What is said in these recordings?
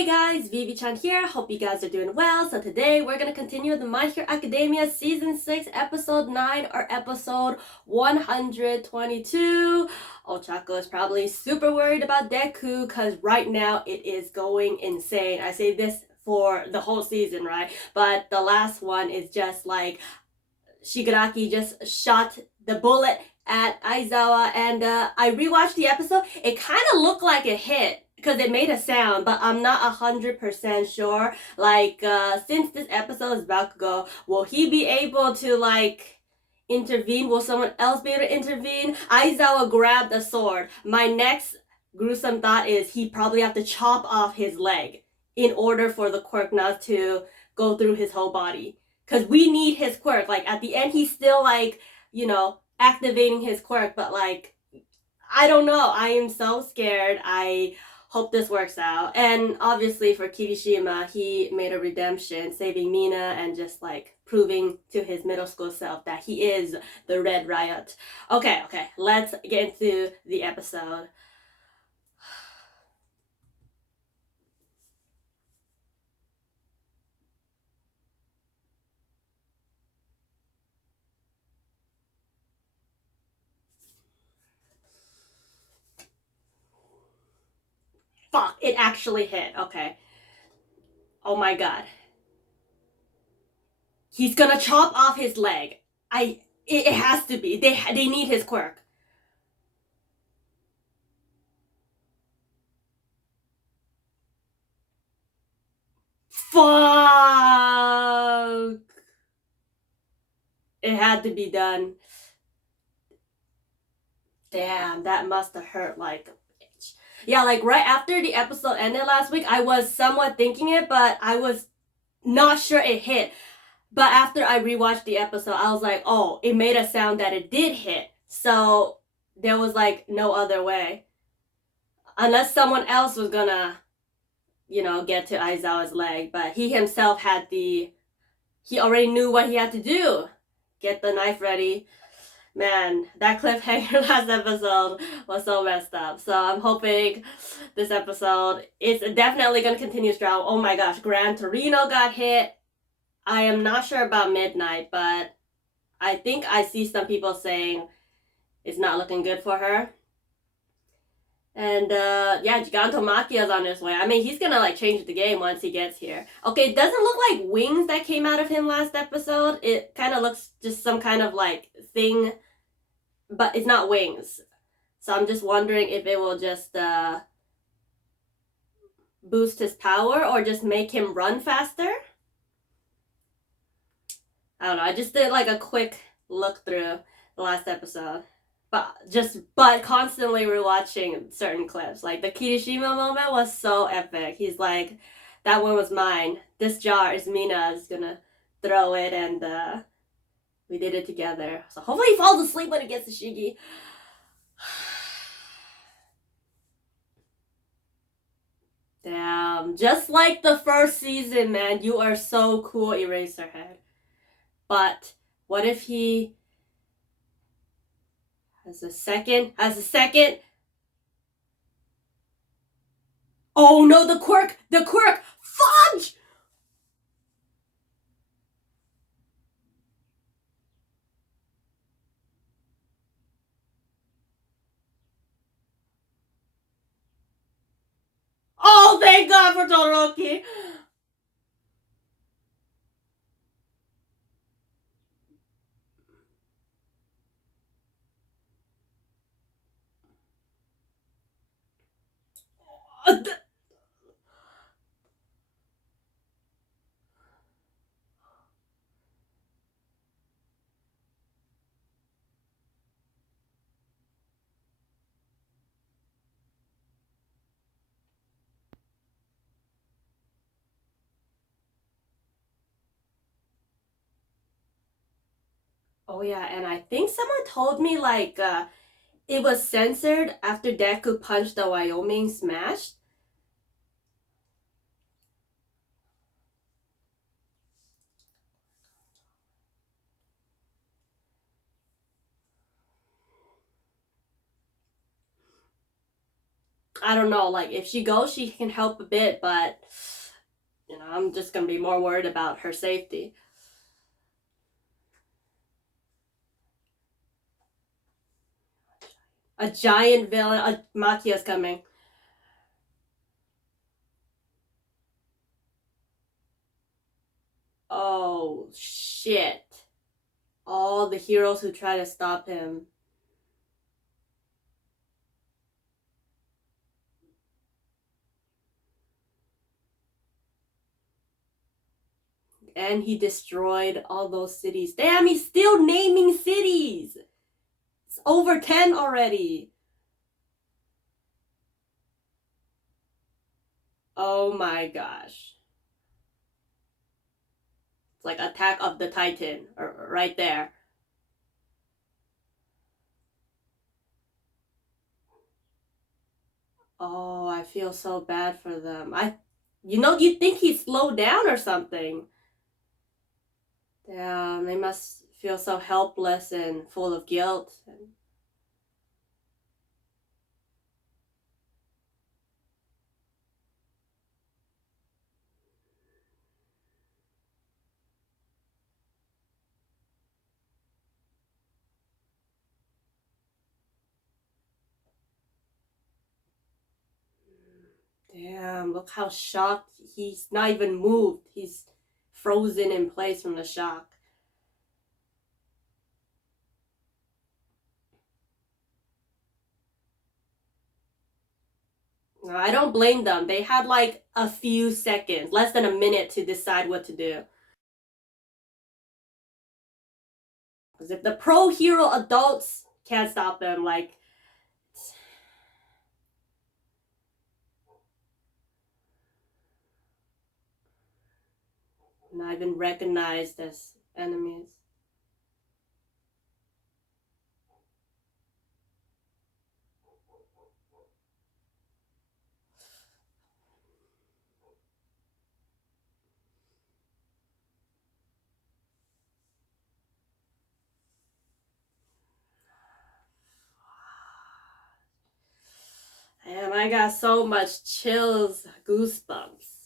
Hey guys, Vivi-chan here. Hope you guys are doing well. So today we're gonna continue the My Hero Academia Season 6, Episode 9, or Episode 122. Ochako is probably super worried about Deku because right now it is going insane. I say this for the whole season, right? But the last one is just like Shigaraki just shot the bullet at Aizawa, and I rewatched the episode. It kind of looked like it hit because it made a sound, but I'm not 100% sure. Like, since this episode is Bakugo, will he be able to, like, intervene? Will someone else be able to intervene? Aizawa grabbed a sword. My next gruesome thought is he probably have to chop off his leg in order for the quirk not to go through his whole body. Because we need his quirk. Like, at the end, he's still, like, activating his quirk, but, like, I don't know. I am so scared. I hope this works out. And obviously for Kirishima, he made a redemption, saving Mina and just, like, proving to his middle school self that he is the Red Riot. Okay, let's get into the episode. Fuck, it actually hit. Okay. Oh my god. He's gonna chop off his leg. It has to be. They need his quirk. Fuck. It had to be done. Damn, that must have hurt like a bitch. Yeah, like right after the episode ended last week, I was somewhat thinking it, but I was not sure it hit. But after I rewatched the episode, I was like, oh, it made a sound that it did hit. So there was like no other way. Unless someone else was gonna, get to Aizawa's leg. But he himself he already knew what he had to do. Get the knife ready. Man, that cliffhanger last episode was so messed up. So I'm hoping this episode is definitely going to continue strong. Oh my gosh, Gran Torino got hit. I am not sure about Midnight, but I think I see some people saying it's not looking good for her. And yeah, Gigantomachia is on his way. I mean, he's gonna like change the game once he gets here. Okay, it doesn't look like wings that came out of him last episode. It kind of looks just some kind of like thing, but it's not wings. So I'm just wondering if it will just boost his power or just make him run faster. I don't know. I just did like a quick look through the last episode. But constantly rewatching certain clips. Like the Kirishima moment was so epic. He's like, that one was mine. This jar is Mina's gonna throw it, and we did it together. So hopefully he falls asleep when it gets to Shigi. Damn, just like the first season, man. You are so cool, Eraserhead. But what if he has a second? Oh no, the quirk! Fudge! Oh, thank God for Todoroki! Oh yeah, and I think someone told me like it was censored after Deku punched the Wyoming smash. I don't know. Like if she goes, she can help a bit, but I'm just gonna be more worried about her safety. A giant villain. A Machia's coming. Oh shit! All the heroes who try to stop him. And he destroyed all those cities. Damn, he's still naming cities. It's over 10 already. Oh my gosh. It's like Attack of the Titan right there. Oh, I feel so bad for them. You think he slowed down or something. Damn, they must feel so helpless and full of guilt. Damn, look how shocked. He's not even moved. He's frozen in place from the shock. I don't blame them. They had like a few seconds, less than a minute to decide what to do. Because if the pro hero adults can't stop them, like, not even recognized as enemies. Damn, I got so much chills, goosebumps.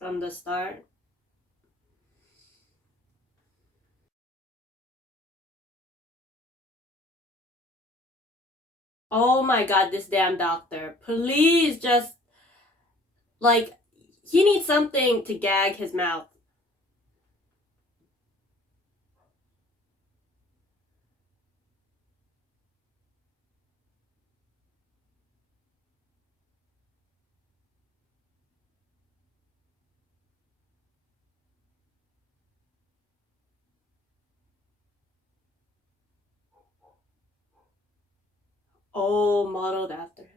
From the start. Oh my god, this damn doctor. Please just, like, he needs something to gag his mouth. Oh, modeled after him.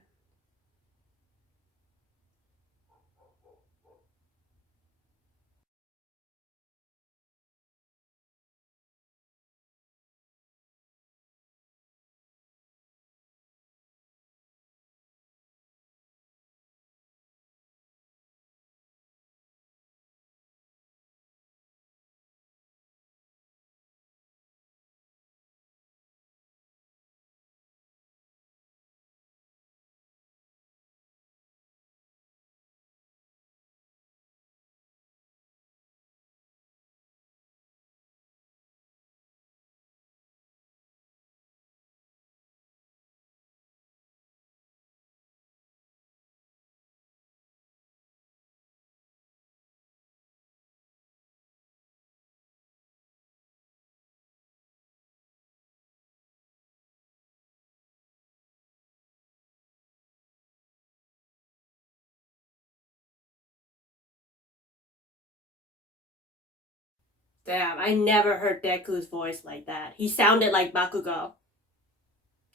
Damn, I never heard Deku's voice like that. He sounded like Bakugo.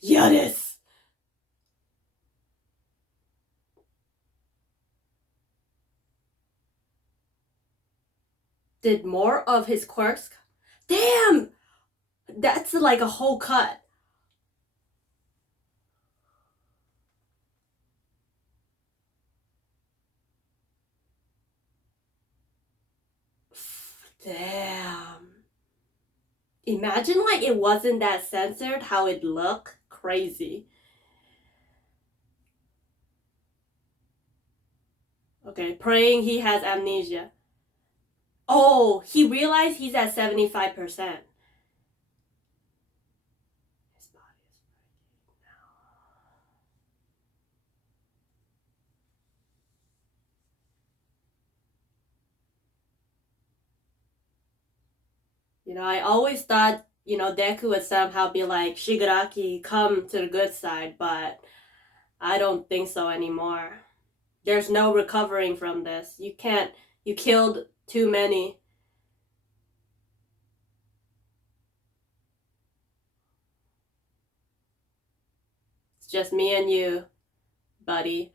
Yes. Did more of his quirks? Damn! That's like a whole cut. Damn. Imagine like it wasn't that censored, how it looked. Crazy. Okay, praying he has amnesia. Oh, he realized he's at 75%. His body is breaking now. I always thought, Deku would somehow be like, Shigaraki, come to the good side, but I don't think so anymore. There's no recovering from this. You killed too many. It's just me and you, buddy.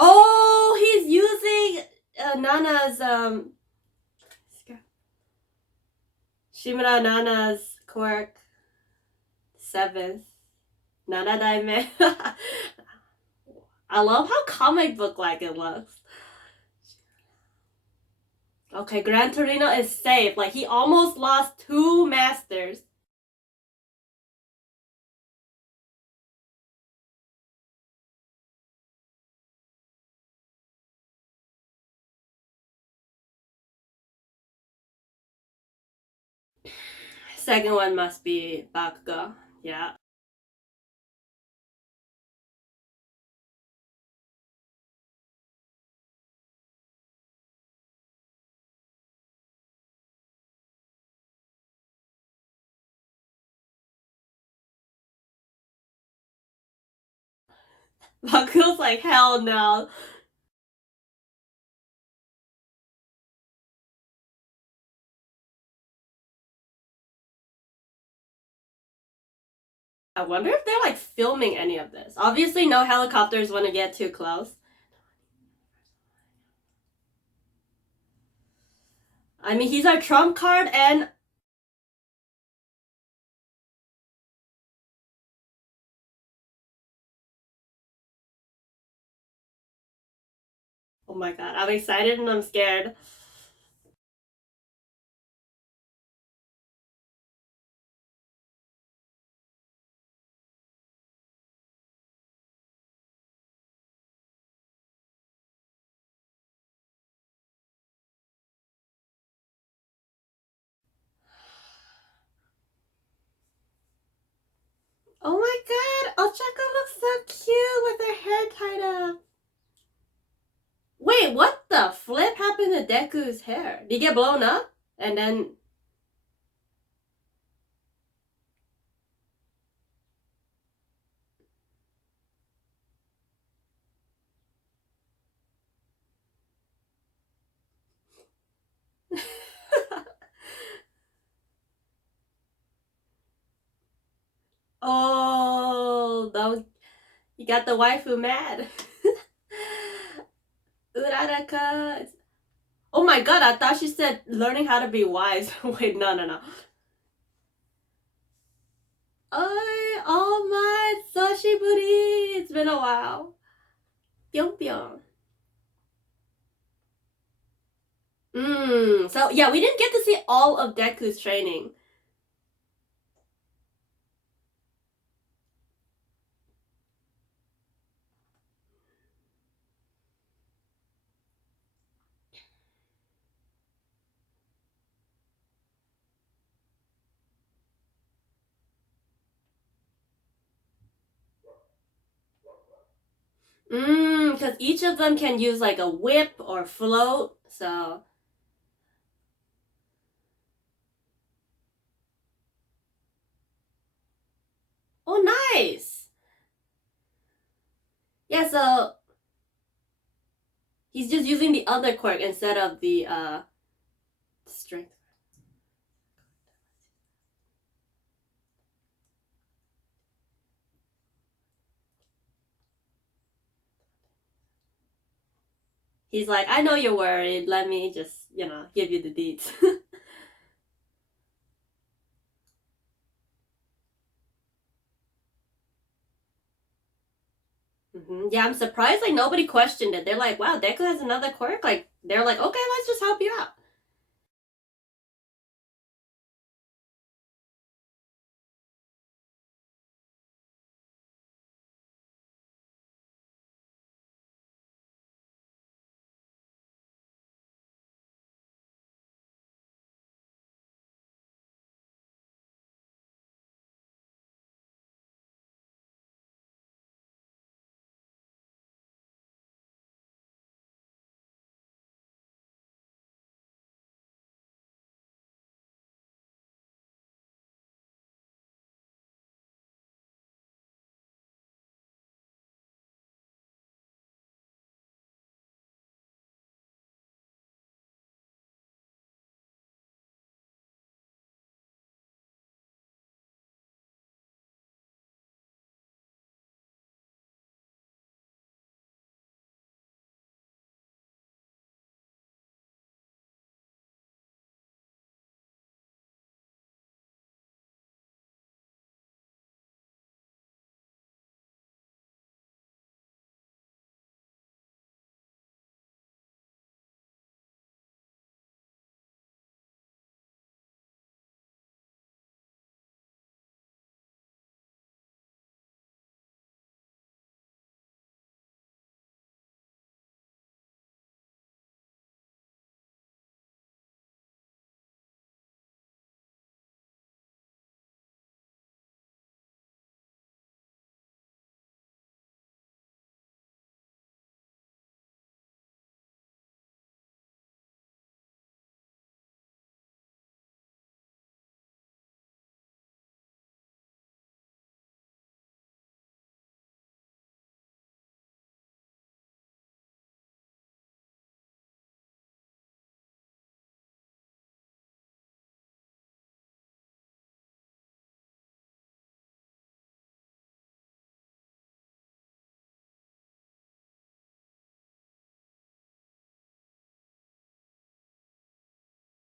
Oh, he's using Nana's Shimura Nana's quirk. 7th. Nana Daime. I love how comic book like it looks. Okay, Gran Torino is safe. Like he almost lost 2 masters. Second one must be Bakugo. Yeah. Bakugo's like, hell no. I wonder if they're like filming any of this. Obviously, no helicopters want to get too close. I mean, he's our trump card, and oh my god, I'm excited and I'm scared. Oh my god, Ochako looks so cute with her hair tied up. Wait, what the flip happened to Deku's hair? Did he get blown up? And then. Oh, don't. You got the waifu mad. Uraraka. Oh my god, I thought she said learning how to be wise. Wait, no, no, no. Oh my, Sashiburi. It's been a while. Pyong pyong. So yeah, we didn't get to see all of Deku's training. Because each of them can use like a whip or float, so. Oh, nice! Yeah, so he's just using the other quirk instead of the strength. He's like, I know you're worried. Let me just, give you the deeds. Yeah, I'm surprised like nobody questioned it. They're like, wow, Deku has another quirk. Like, they're like, okay, let's just help you out.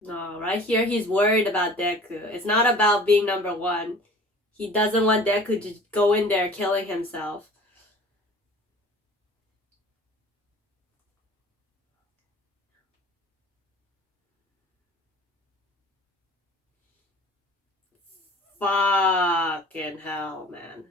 No, right here he's worried about Deku. It's not about being number one. He doesn't want Deku to go in there killing himself. Fucking hell, man.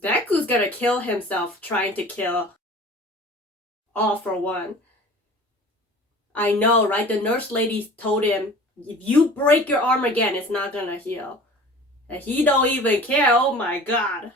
Deku's gonna kill himself trying to kill All for One. I know, right? The nurse lady told him, if you break your arm again, it's not gonna heal. And he don't even care. Oh my god.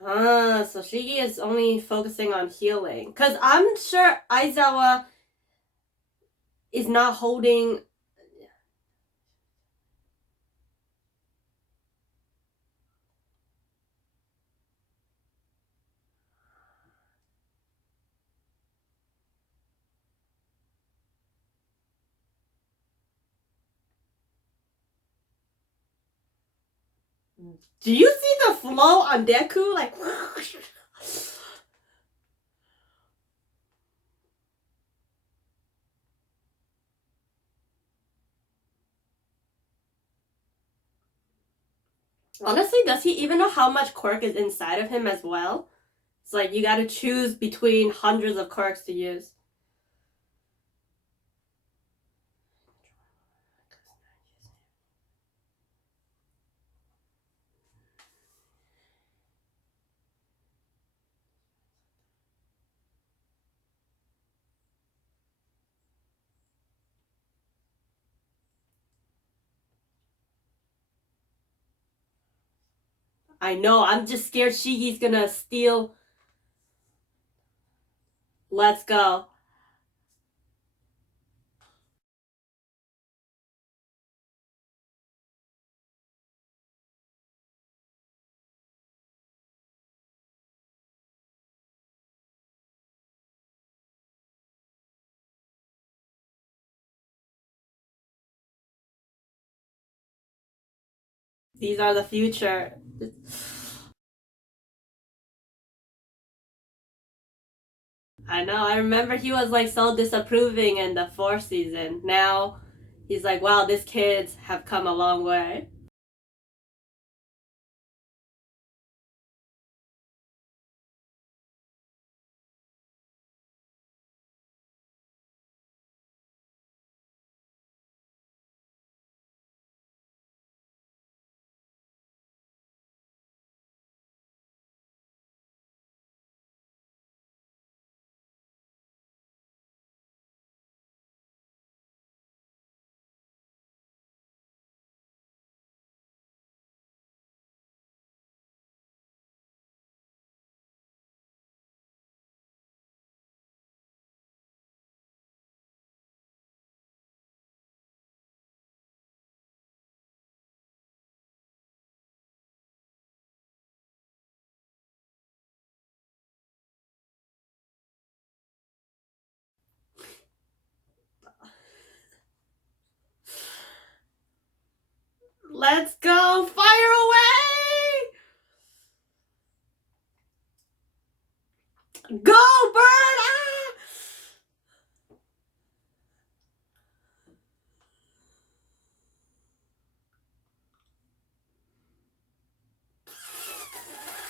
So Shigi is only focusing on healing. Cause I'm sure Aizawa is not holding. Do you see the flow on Deku? Like, honestly, does he even know how much quirk is inside of him as well? It's like you gotta choose between hundreds of quirks to use. I know. I'm just scared Shigi's gonna steal. Let's go. These are the future. I know. I remember he was like so disapproving in the fourth season. Now he's like, wow, these kids have come a long way. Let's go! Fire away! Go, bird! Ah!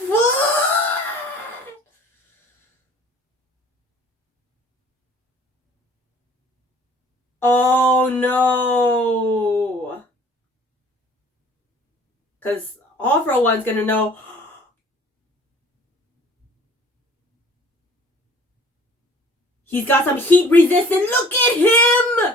What? Oh no! Because All for One's gonna know. He's got some heat resistant. Look at him!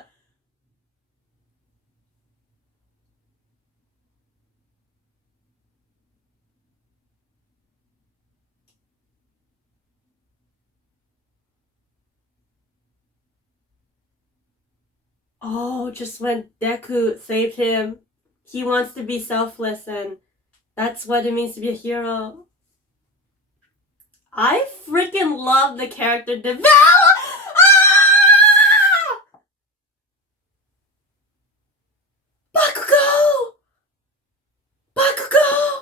Oh, just when Deku saved him, he wants to be selfless, and that's what it means to be a hero. I freaking love the character development. Ah! Bakugo! Bakugo!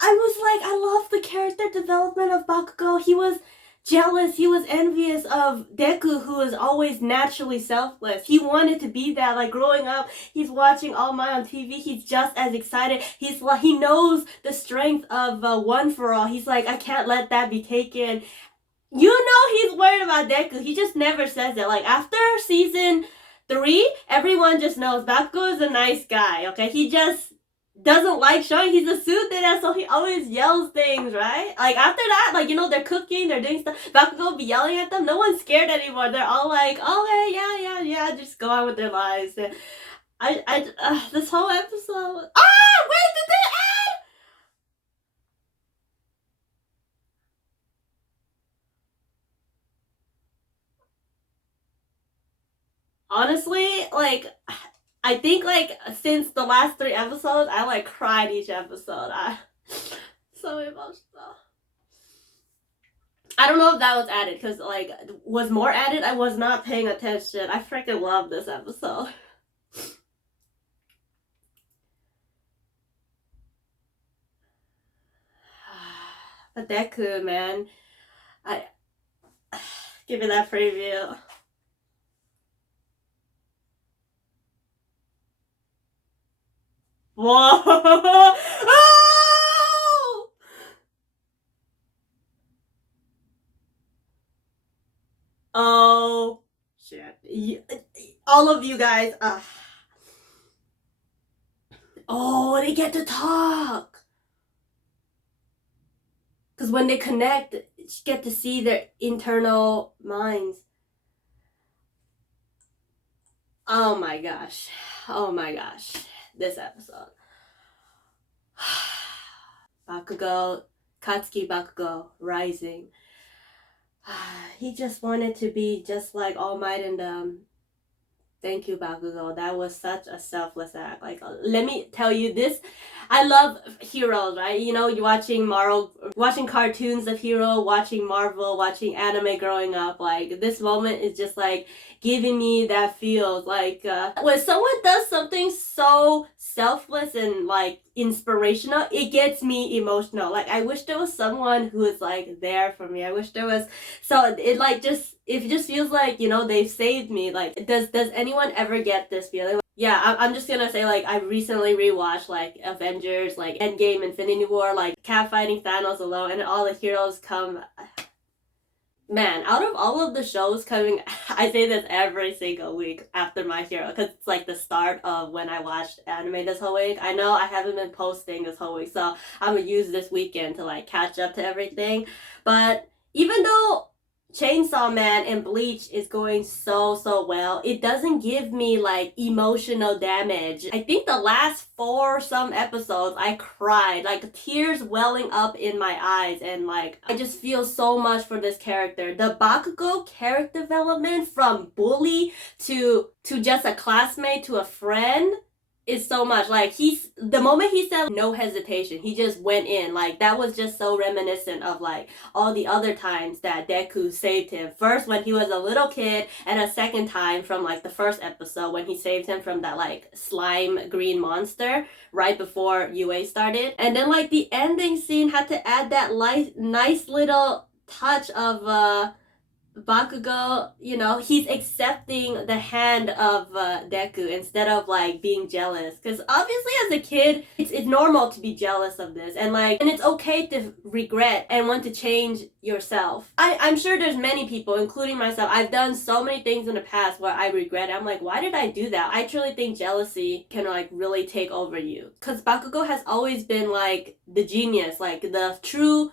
I was like, I love the character development of Bakugo. He was jealous, he was envious of Deku, who is always naturally selfless. He wanted to be that. Like growing up, he's watching All Might on TV. He's just as excited. He's like, he knows the strength of One for All. He's like, I can't let that be taken. You know he's worried about Deku. He just never says it. Like after season 3, everyone just knows Bakugo is a nice guy. Okay, he just doesn't like showing he's a tsundere, so he always yells things, right? Like after that, like they're cooking, they're doing stuff. Bakugo be yelling at them. No one's scared anymore. They're all like, "Oh yeah," just go on with their lives. And this whole episode. Ah, wait, did they end? Honestly, like I think like since the last 3 episodes, I like cried each episode. I so emotional. I don't know if that was added because like was more added. I was not paying attention. I freaking love this episode. But Deku, man, I give me that preview. Whoa! Oh! Oh shit! All of you guys. Oh, they get to talk. Because when they connect, you get to see their internal minds. Oh my gosh. Oh my gosh. This episode. Bakugo, Katsuki Bakugo, rising. He just wanted to be just like All Might and thank you, Bakugo. That was such a selfless act. Like, let me tell you this. I love heroes, right? You know, you're watching Marvel, watching cartoons of hero, watching Marvel, watching anime growing up. Like, this moment is just like giving me that feel. Like, when someone does something so selfless and like inspirational, it gets me emotional. Like, I wish there was someone who is like there for me. I wish there was, so it like just, it just feels like, you know, they've saved me. Like, does anyone ever get this feeling? Yeah, I'm just gonna say, like, I recently rewatched like Avengers, like Endgame, Infinity War, like Cap fighting Thanos alone, and all the heroes come. Man, out of all of the shows coming, I say this every single week after My Hero, because it's like the start of when I watched anime this whole week. I know I haven't been posting this whole week, so I'm gonna use this weekend to like catch up to everything. But even though Chainsaw Man and Bleach is going so well, it doesn't give me like emotional damage. I think the last 4 some episodes I cried, like tears welling up in my eyes, and like I just feel so much for this character. The Bakugo character development from bully to just a classmate to a friend is so much. Like, he's, the moment he said no hesitation, he just went in. Like, that was just so reminiscent of like all the other times that Deku saved him. First when he was a little kid, and a second time from like the first episode when he saved him from that like slime green monster right before UA started. And then like the ending scene had to add that nice little touch of Bakugo, you know, he's accepting the hand of Deku instead of like being jealous. Because obviously, as a kid, it's normal to be jealous of this, and like, and it's okay to regret and want to change yourself. I'm sure there's many people, including myself. I've done so many things in the past where I regret it. I'm like, why did I do that? I truly think jealousy can like really take over you. Because Bakugo has always been like the genius, like the true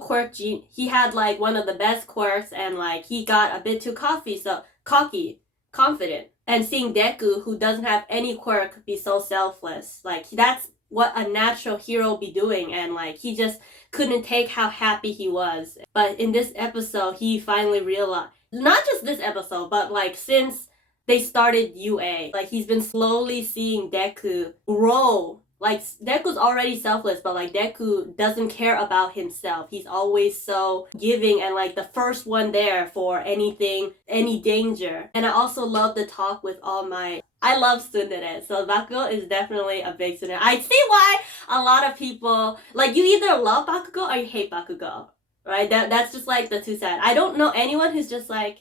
quirk gene. He had like one of the best quirks, and like he got a bit too cocky, confident. And seeing Deku, who doesn't have any quirk, be so selfless, like that's what a natural hero be doing, and like he just couldn't take how happy he was. But in this episode, he finally realized, not just this episode, but like since they started UA, like he's been slowly seeing Deku grow. Like, Deku's already selfless, but like Deku doesn't care about himself. He's always so giving and like the first one there for anything, any danger. And I also love the talk with All Might. I love tsundere, so Bakugo is definitely a big tsundere. I see why a lot of people, like, you either love Bakugo or you hate Bakugo. Right? That's just like the two sides. I don't know anyone who's just like,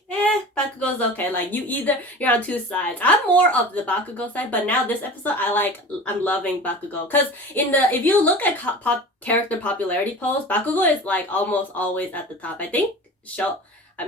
Bakugo's okay. Like, you're on two sides. I'm more of the Bakugo side, but now this episode I'm loving Bakugo. Cause if you look at character popularity polls, Bakugo is like almost always at the top. I think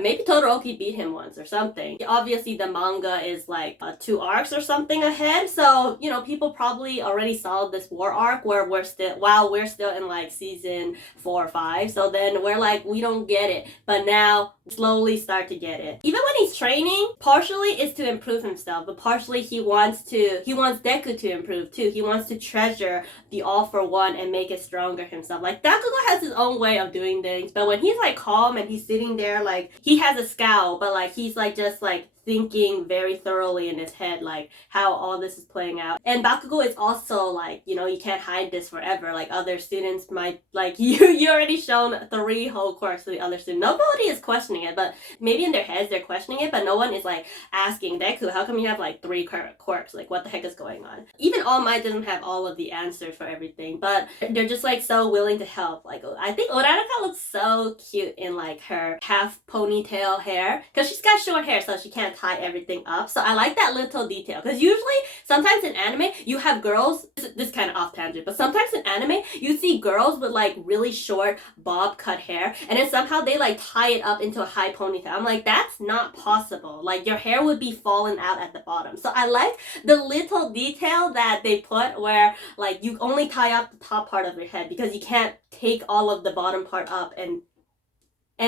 maybe Todoroki beat him once or something. Obviously, the manga is like 2 arcs or something ahead, so you know people probably already saw this war arc where we're still in like season 4 or 5. So then we're like, we don't get it, but now slowly start to get it. Even when he's training, partially is to improve himself, but partially he wants Deku to improve too. He wants to treasure the All for One and make it stronger himself. Like, Bakugo has his own way of doing things, but when he's like calm and he's sitting there, like, he has a scowl, but like he's like just like thinking very thoroughly in his head, like how all this is playing out. And Bakugo is also like, you know, you can't hide this forever. Like, other students might, like, you already shown 3 whole quirks to the other student. Nobody is questioning it, but maybe in their heads they're questioning it, but no one is like asking Deku, how come you have like 3 quirks? Like, what the heck is going on? Even All Might doesn't have all of the answers for everything, but they're just like so willing to help. Like, I think Uraraka looks so cute in like her half ponytail hair, because she's got short hair, so she can't tie everything up. So I like that little detail, because usually sometimes in anime you have girls, this kind of off tangent, but sometimes in anime you see girls with like really short bob cut hair, and then somehow they like tie it up into a high ponytail. I'm like, that's not possible. Like, your hair would be falling out at the bottom. So I like the little detail that they put where like you only tie up the top part of your head, because you can't take all of the bottom part up and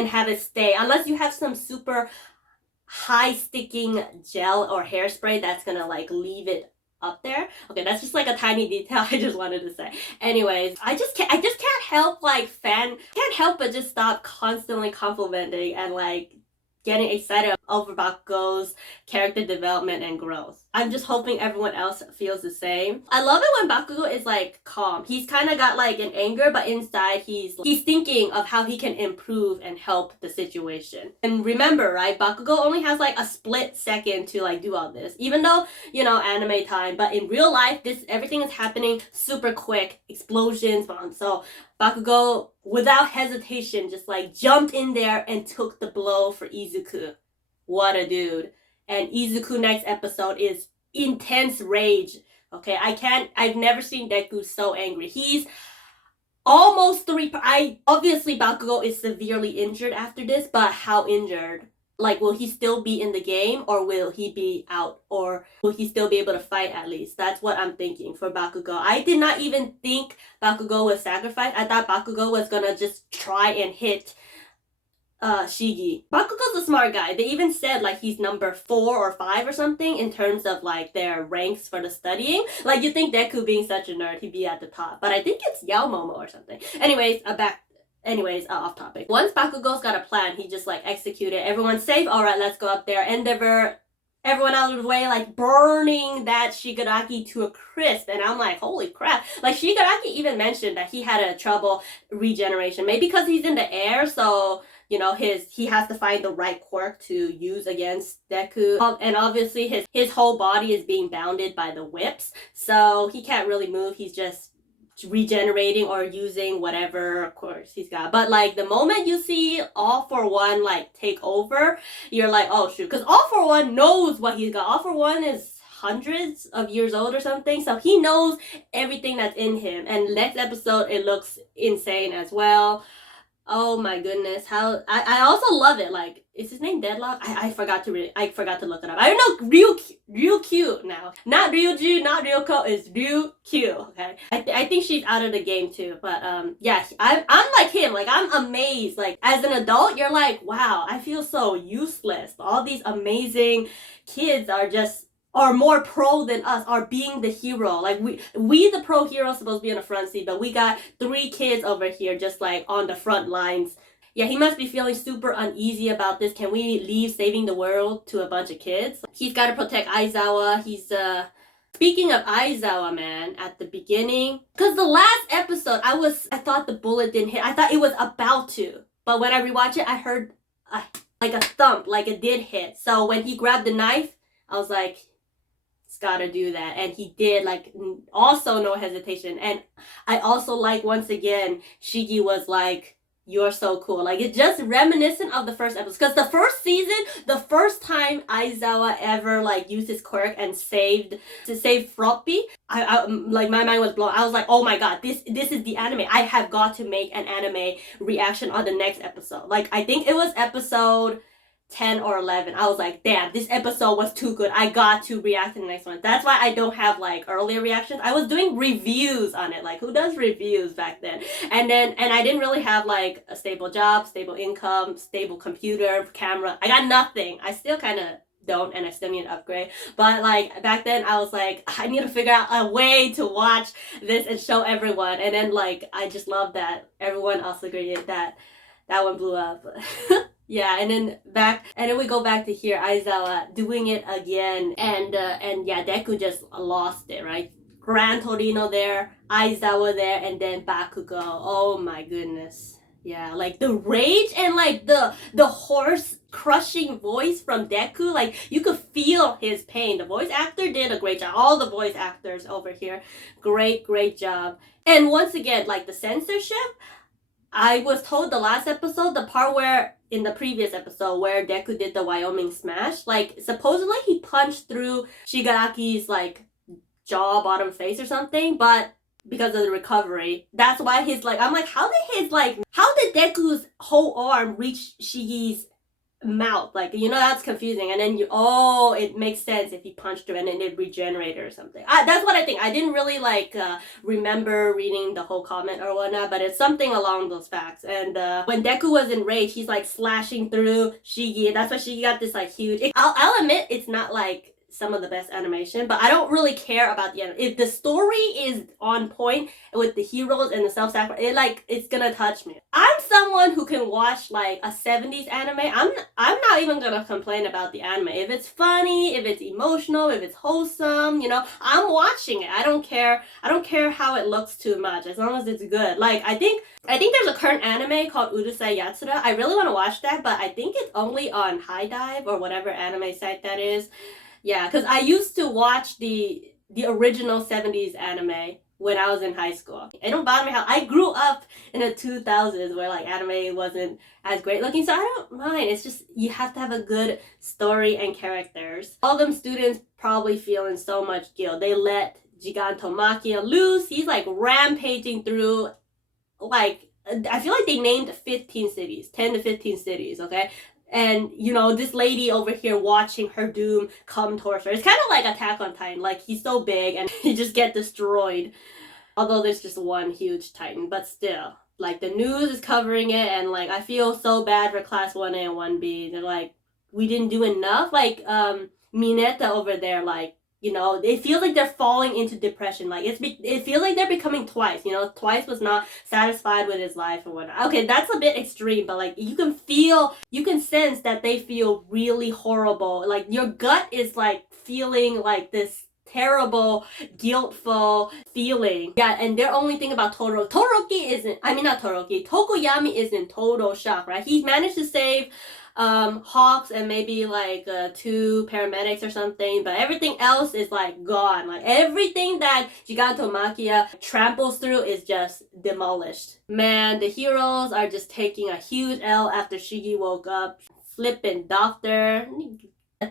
have it stay, unless you have some super high sticking gel or hairspray that's gonna like leave it up there. Okay, that's just like a tiny detail I just wanted to say. Anyways, I just can't help can't help but just stop constantly complimenting and like getting excited over Bakugo's character development and growth. I'm just hoping everyone else feels the same. I love it when Bakugo is like calm. He's kind of got like an anger, but inside he's thinking of how he can improve and help the situation. And remember, right, Bakugo only has like a split second to like do all this. Even though, you know, anime time, but in real life, everything is happening super quick, explosions, so Bakugo, without hesitation, just like jumped in there and took the blow for Izuku. What a dude. And Izuku next episode is intense rage. Okay, I've never seen Deku so angry. He's almost obviously Bakugo is severely injured after this, but how injured? Like, will he still be in the game, or will he be out, or will he still be able to fight at least? That's what I'm thinking for Bakugo. I did not even think Bakugo was sacrificed. I thought Bakugo was gonna just try and hit Shigi. Bakugo's a smart guy. They even said like he's number 4 or 5 or something in terms of like their ranks for the studying. Like, you think Deku being such a nerd, he'd be at the top, but I think it's Yaomomo or something. Anyways, off topic. Once Bakugo's got a plan, he just like executed. Everyone's safe. All right, let's go up there. Endeavor everyone out of the way, like burning that Shigaraki to a crisp. And I'm like, holy crap. Like, Shigaraki even mentioned that he had a trouble regeneration. Maybe because he's in the air, so you know, he has to find the right quirk to use against Deku. And obviously his whole body is being bounded by the whips, so he can't really move. He's just regenerating or using whatever of course he's got. But like the moment you see All For One like take over, you're like, oh shoot, because All For One knows what he's got. All For One is hundreds of years old or something, so he knows everything that's in him. And next episode it looks insane as well. Oh my goodness, how I also love it. Like, is his name Deadlock? I forgot to look it up. I don't know Ryukyu now. Not Ryuju, not Ryuko, it's Ryukyu. Okay. I think she's out of the game too. But yeah, I'm like him. Like, I'm amazed. Like, as an adult, you're like, wow, I feel so useless. All these amazing kids are more pro than us, are being the hero. Like, we the pro hero supposed to be in the front seat, but we got 3 kids over here just like on the front lines. Yeah, he must be feeling super uneasy about this. Can we leave saving the world to a bunch of kids? He's got to protect Aizawa. Speaking of Aizawa, man, at the beginning, because the last episode, I thought the bullet didn't hit. I thought it was about to, but when I rewatched it, I heard like a thump, like it did hit. So when he grabbed the knife, I was like, gotta do that. And he did, like, also no hesitation. And I also like, once again, Shigi was like, you're so cool. Like, it's just reminiscent of the first episode, because the first season, the first time Aizawa ever like used his quirk and save Floppy, I like, my mind was blown. I was like, oh my god, this is the anime. I have got to make an anime reaction on the next episode. Like, I think it was episode 10 or 11. I was like, damn, this episode was too good. I got to react to the next one. That's why I don't have like earlier reactions. I was doing reviews on it. Like, who does reviews back then? And I didn't really have like a stable job, stable income, stable computer, camera. I got nothing. I still kind of don't, and I still need to upgrade. But like back then I was like, I need to figure out a way to watch this and show everyone. And then like, I just love that everyone else agreed that one blew up. Yeah, and then we go back to here, Aizawa doing it again, and yeah, Deku just lost it, right? Gran Torino there, Aizawa there, and then Bakugo. Oh my goodness. Yeah, like the rage and like the hoarse, crushing voice from Deku, like you could feel his pain. The voice actor did a great job. All the voice actors over here, great job. And once again, like the censorship, I was told the last episode, the part where, in the previous episode, where Deku did the Wyoming smash, like, supposedly he punched through Shigaraki's, like, jaw, bottom face or something, but because of the recovery, that's why his, like, I'm like, how did Deku's whole arm reach Shigi's mouth? Like, you know, that's confusing. And then it makes sense if he punched through and then it regenerated or something. That's what I think. I didn't really like remember reading the whole comment or whatnot, but it's something along those facts. And when Deku was in rage, he's like slashing through Shigi. That's why Shigi got this like huge, I'll admit it's not like some of the best animation, but I don't really care about the anime. If the story is on point with the heroes and the self-sacrifice, it's gonna touch me. I'm someone who can watch like a 70s anime. I'm not even gonna complain about the anime. If it's funny, if it's emotional, if it's wholesome, I'm watching it. I don't care how it looks too much, as long as it's good. Like I think there's a current anime called Urusei Yatsura. I really want to watch that, but I think it's only on High Dive or whatever anime site that is. Yeah, because I used to watch the original 70s anime when I was in high school. It don't bother me how I grew up in the 2000s where like anime wasn't as great looking, so I don't mind. It's just you have to have a good story and characters. All them students probably feeling so much guilt. They let Gigantomachia loose. He's like rampaging through, like, I feel like they named 15 cities, 10 to 15 cities, okay? And, this lady over here watching her doom come towards her. It's kind of like Attack on Titan. Like, he's so big and he just get destroyed. Although there's just one huge Titan, but still. Like, the news is covering it, and, like, I feel so bad for Class 1A and 1B. They're like, we didn't do enough. Like, Mineta over there, like, it feels like they're falling into depression. Like it feels like they're becoming Twice. Twice was not satisfied with his life and whatnot. Okay, that's a bit extreme, but like you can sense that they feel really horrible. Like your gut is like feeling like this terrible, guiltful feeling. Yeah, and their only thing about Todoroki isn't, I mean not Todoroki, Tokoyami is in total shock, right? He's managed to save Hawks and maybe like 2 paramedics or something, but everything else is like gone. Like everything that Gigantomachia tramples through is just demolished. Man, the heroes are just taking a huge L after Shigi woke up. Flippin' doctor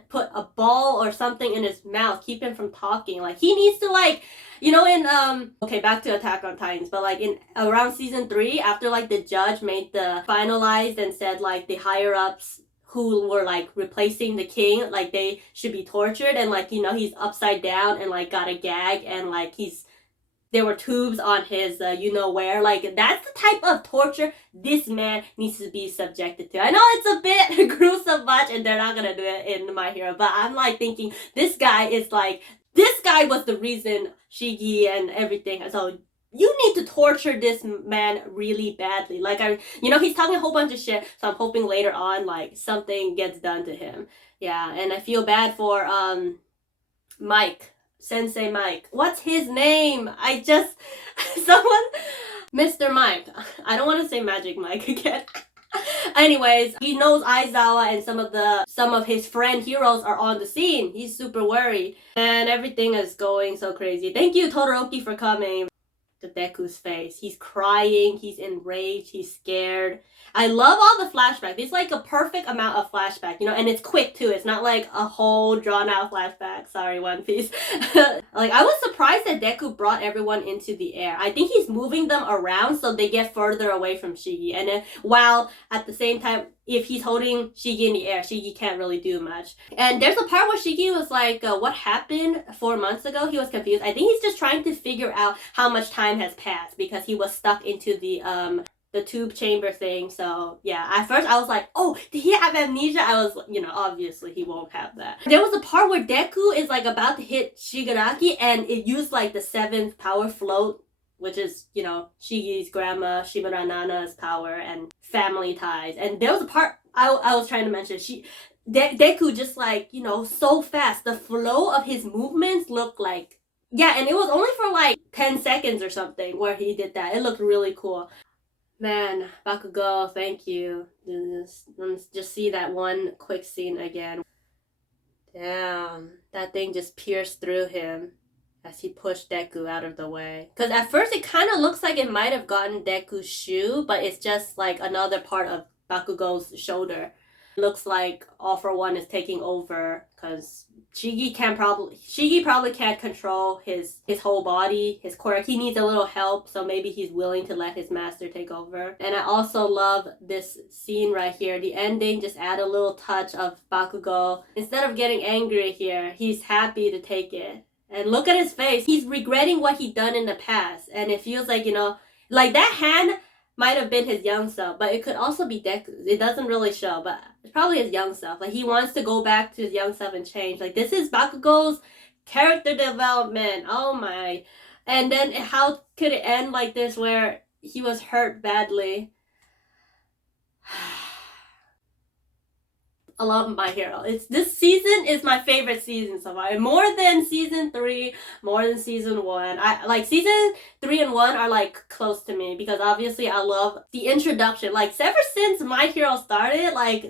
put a ball or something in his mouth, keep him from talking. Like he needs to okay, back to Attack on Titans, but like in around season 3, after like the judge made the finalized and said like the higher ups who were like replacing the king, like they should be tortured, and like he's upside down and like got a gag, and like there were tubes on his where. Like that's the type of torture this man needs to be subjected to. I know it's a bit gruesome much and they're not gonna do it in My Hero, but I'm like thinking this guy was the reason Shigi and everything. So you need to torture this man really badly. Like he's talking a whole bunch of shit, so I'm hoping later on like something gets done to him. Yeah, and I feel bad for Mike. Sensei Mike. What's his name? Mr. Mike. I don't want to say Magic Mike again. Anyways, he knows Aizawa and some of his friend heroes are on the scene. He's super worried. And everything is going so crazy. Thank you, Todoroki, for coming. The Deku's face. He's crying, he's enraged, he's scared. I love all the flashback. It's like a perfect amount of flashback, and it's quick too. It's not like a whole drawn out flashback. Sorry, One Piece. Like I was surprised that Deku brought everyone into the air. I think he's moving them around so they get further away from Shigi. And then while at the same time, if he's holding Shigi in the air, Shigi can't really do much. And there's a part where Shigi was like, what happened 4 months ago? He was confused. I think he's just trying to figure out how much time has passed because he was stuck into the tube chamber thing. So yeah, at first I was like, oh, did he have amnesia? I was, obviously he won't have that. There was a part where Deku is like about to hit Shigaraki and it used like the 7th power float, which is, Shigi's grandma, Shimura Nana's power and family ties. And there was a part I was trying to mention. Deku just like, so fast. The flow of his movements looked like, yeah, and it was only for like 10 seconds or something where he did that. It looked really cool. Man, Bakugo, thank you. Let's just see that one quick scene again. Damn, that thing just pierced through him as he pushed Deku out of the way. Because at first it kind of looks like it might have gotten Deku's shoe, but it's just like another part of Bakugo's shoulder. It looks like All For One is taking over because Shigi probably can't control his whole body, his quirk. He needs a little help, so maybe he's willing to let his master take over. And I also love this scene right here. The ending just add a little touch of Bakugo. Instead of getting angry here, he's happy to take it. And look at his face. He's regretting what he done in the past. And it feels like, like that hand might have been his young self, but it could also be Deku. It doesn't really show, but it's probably his young self. Like, he wants to go back to his young self and change. Like, this is Bakugo's character development. Oh my. And then how could it end like this where he was hurt badly? I love My Hero. This season is my favorite season so far. More than season 3, more than season 1. I like season 3 and 1 are like close to me because obviously I love the introduction. Like ever since My Hero started, like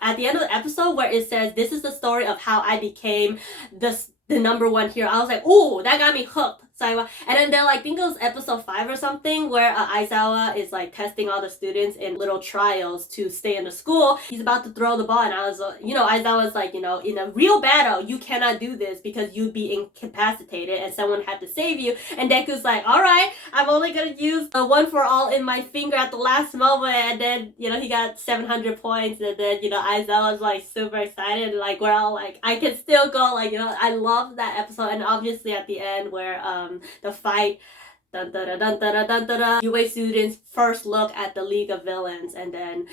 at the end of the episode where it says this is the story of how I became the number 1 hero. I was like, oh, that got me hooked. And then they're like, I think it was episode 5 or something where Aizawa is like testing all the students in little trials to stay in the school. He's about to throw the ball and I was Aizawa's like, in a real battle you cannot do this because you'd be incapacitated and someone had to save you. And Deku's like, alright, I'm only gonna use a one for all in my finger at the last moment. And then he got 700 points and then Aizawa's like super excited, like we're all like, I can still go, like I love that episode. And obviously at the end where the fight, dun, dun, dun, dun, dun, dun, dun, dun, UA students first look at the League of Villains and then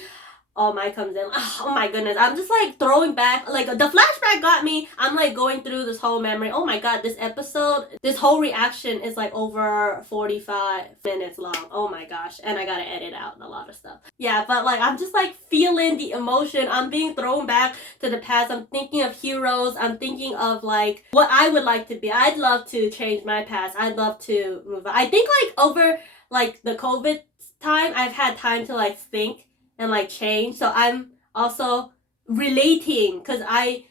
All Might comes in. Oh my goodness, I'm just like throwing back, like the flashback got me. I'm like going through this whole memory. Oh my god, this episode, this whole reaction is like over 45 minutes long. Oh my gosh, and I gotta edit out a lot of stuff. Yeah, but like I'm just like feeling the emotion. I'm being thrown back to the past. I'm thinking of heroes. I'm thinking of like what I would like to be. I'd love to change my past. I'd love to move on. I think like over like the COVID time, I've had time to like think and like change. So I'm also relating because I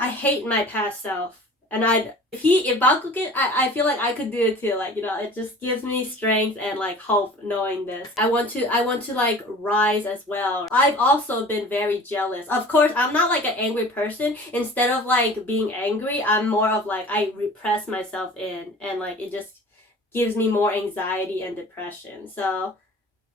hate my past self. And if Bakugo, I feel like I could do it too. Like, it just gives me strength and like hope knowing this. I want to like rise as well. I've also been very jealous. Of course, I'm not like an angry person. Instead of like being angry, I'm more of like, I repress myself in and like it just gives me more anxiety and depression. So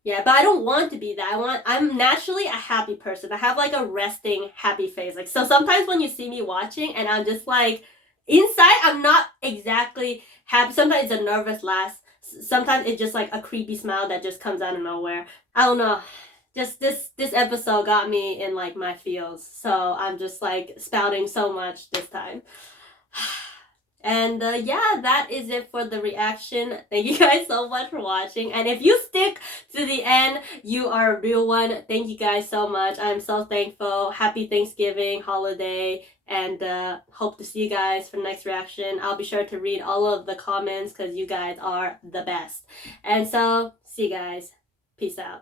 yeah, but I don't want to be that. I'm naturally a happy person. I have like a resting happy face. Like, so sometimes when you see me watching and I'm just like, inside I'm not exactly happy. Sometimes it's a nervous laugh. Sometimes it's just like a creepy smile that just comes out of nowhere. I don't know. Just this episode got me in like my feels. So I'm just like spouting so much this time. And yeah, that is it for the reaction. Thank you guys so much for watching. And if you stick to the end, you are a real one. Thank you guys so much. I'm so thankful. Happy Thanksgiving holiday. And hope to see you guys for the next reaction. I'll be sure to read all of the comments because you guys are the best. And so, see you guys. Peace out.